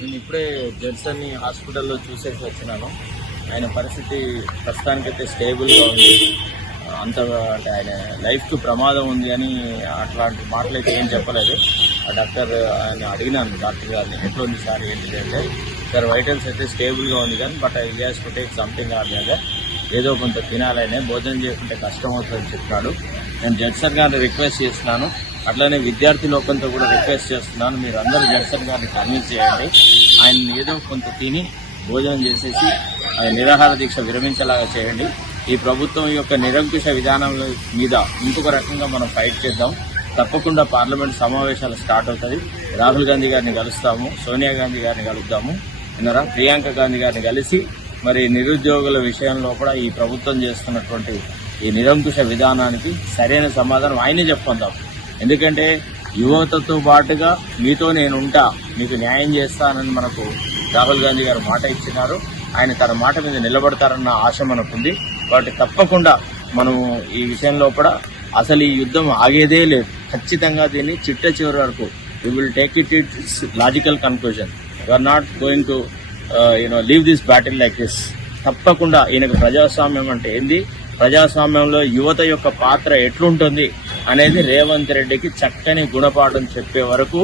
నేను ఇప్పుడే జడ్సన్ని హాస్పిటల్లో చూసేసి వచ్చినాను ఆయన పరిస్థితి ప్రస్తుతానికైతే స్టేబుల్గా ఉంది అంత అంటే ఆయన లైఫ్కి ప్రమాదం ఉంది అని అట్లాంటి మాటలు అయితే ఏం చెప్పలేదు ఆ డాక్టర్ ఆయన అడిగినాను డాక్టర్ గారిని ఎట్లా ఉంది సార్ ఏంటి అంటే సార్ వైటల్స్ అయితే స్టేబుల్గా ఉంది కానీ but I has to take something ఆర్లాగా ఏదో కొంత తినాలనే భోజనం చేయకుంటే కష్టం అవుతుందని చెప్పాడు నేను జడ్సర్ గారిని రిక్వెస్ట్ చేస్తున్నాను అట్లానే విద్యార్థి లోకంతో కూడా రిక్వెస్ట్ చేస్తున్నాను మీరు అందరూ జడ్సన్ గారిని కన్విన్స్ చేయండి ఆయన ఏదో కొంత తిని భోజనం చేసేసి ఆయన నిరాహార దీక్ష విరమించేలాగా చేయండి ఈ ప్రభుత్వం యొక్క నిరంకుశ విధానం మీద ఇంకొక రకంగా మనం ఫైట్ చేద్దాం తప్పకుండా పార్లమెంట్ సమావేశాలు స్టార్ట్ అవుతుంది రాహుల్ గాంధీ గారిని కలుస్తాము సోనియా గాంధీ గారిని కలుద్దాము విన్నారా ప్రియాంక గాంధీ గారిని కలిసి మరి నిరుద్యోగుల విషయంలో కూడా ఈ ప్రభుత్వం చేస్తున్నటువంటి ఈ నిరంకుశ విధానానికి సరైన సమాధానం ఆయనే చెప్పుకుందాం ఎందుకంటే యువతతో పాటుగా మీతో నేను ఉంటా మీకు న్యాయం చేస్తానని మనకు రాహుల్ గాంధీ గారు మాట ఇచ్చినారు ఆయన తన మాట మీద నిలబడతారన్న ఆశ మనకుంది కాబట్టి తప్పకుండా మనము ఈ విషయం లోపల అసలు ఈ యుద్ధం ఆగేదే లేదు ఖచ్చితంగా దీన్ని చిట్ట చివరి వరకు you will take it its logical conclusion you are not going to you know leave this battle like this తప్పకుండా ఈయనకు ప్రజాస్వామ్యం అంటే ఏంది ప్రజాస్వామ్యంలో యువత యొక్క పాత్ర ఎట్లుంటుంది అనేది రేవంత్ రెడ్డికి చక్కని గుణపాఠం చెప్పే వరకు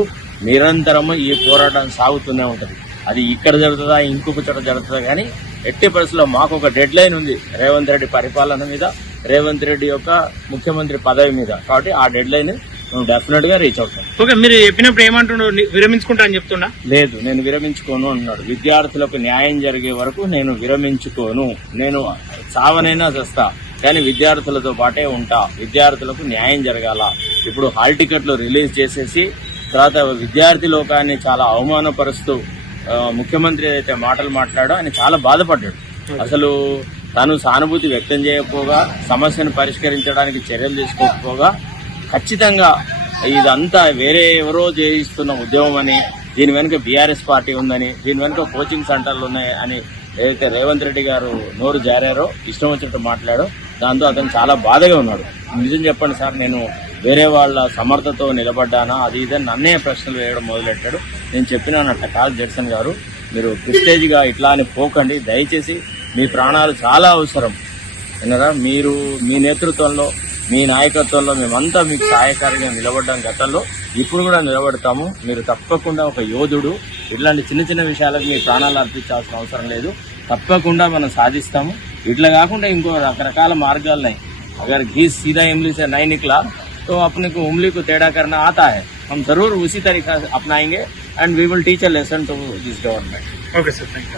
నిరంతరము ఈ పోరాటం సాగుతూనే ఉంటుంది అది ఇక్కడ జరుగుతుందా ఇంకొక చోట జరుగుతుందా కానీ ఎట్టి పరిస్థితుల్లో మాకు ఒక డెడ్ లైన్ ఉంది రేవంత్ రెడ్డి పరిపాలన మీద రేవంత్ రెడ్డి యొక్క ముఖ్యమంత్రి పదవి మీద కాబట్టి ఆ డెడ్ లైన్ మేము డెఫినెట్ గా రీచ్ అవుతాను ఓకే మీరు చెప్పినప్పుడు ఏమంటున్నాడు విరమించుకుంటా అని చెప్తున్నా లేదు నేను విరమించుకోను అన్నాడు విద్యార్థులకు న్యాయం జరిగే వరకు నేను విరమించుకోను నేను చావనైనా చేస్తా కానీ విద్యార్థులతో పాటే ఉంటా విద్యార్థులకు న్యాయం జరగాల ఇప్పుడు హాల్ టికెట్లు రిలీజ్ చేసేసి తర్వాత విద్యార్థి లోకాన్ని చాలా అవమానపరుస్తూ ముఖ్యమంత్రి ఏదైతే మాటలు మాట్లాడో ఆయన చాలా బాధపడ్డాడు అసలు తను సానుభూతి వ్యక్తం చేయకపోగా సమస్యను పరిష్కరించడానికి చర్యలు తీసుకోకపోగా ఖచ్చితంగా ఇదంతా వేరే ఎవరో చేయిస్తున్న ఉద్యమం అని దీని వెనుక బీఆర్ఎస్ పార్టీ ఉందని దీని వెనుక కోచింగ్ సెంటర్లు ఉన్నాయి అని ఏదైతే రేవంత్ రెడ్డి గారు నోరు జారారో ఇష్టం వచ్చినట్టు మాట్లాడో దాంతో అతను చాలా బాధగా ఉన్నాడు నిజం చెప్పండి సార్ నేను వేరే వాళ్ళ సమర్థతో నిలబడ్డానా అది ఇదని నన్నే ప్రశ్నలు వేయడం మొదలెట్టాడు నేను చెప్పిన అన్నట్టు కాల్ జడ్సన్ గారు మీరు ప్రిస్టేజ్గా ఇట్లా అని పోకండి దయచేసి మీ ప్రాణాలు చాలా అవసరం వినరా మీరు మీ నేతృత్వంలో మీ నాయకత్వంలో మేమంతా మీకు సహాయకారిగా నిలబడ్డాం గతంలో ఇప్పుడు కూడా నిలబడతాము మీరు తప్పకుండా ఒక యోధుడు ఇట్లాంటి చిన్న చిన్న విషయాలకు మీ ప్రాణాలు అర్పించాల్సిన అవసరం లేదు తప్పకుండా మనం సాధిస్తాము ఇట్లా కాకుండా ఇంకో రకరకాల మార్గాలు ఉన్నాయి अगर घी सीधा इमली से नहीं निकला तो अपने को उंगली को टेढ़ा करना आता है हम जरूर उसी तरीका से अपनाएंगे and we will teach a lesson to this government okay sir thank you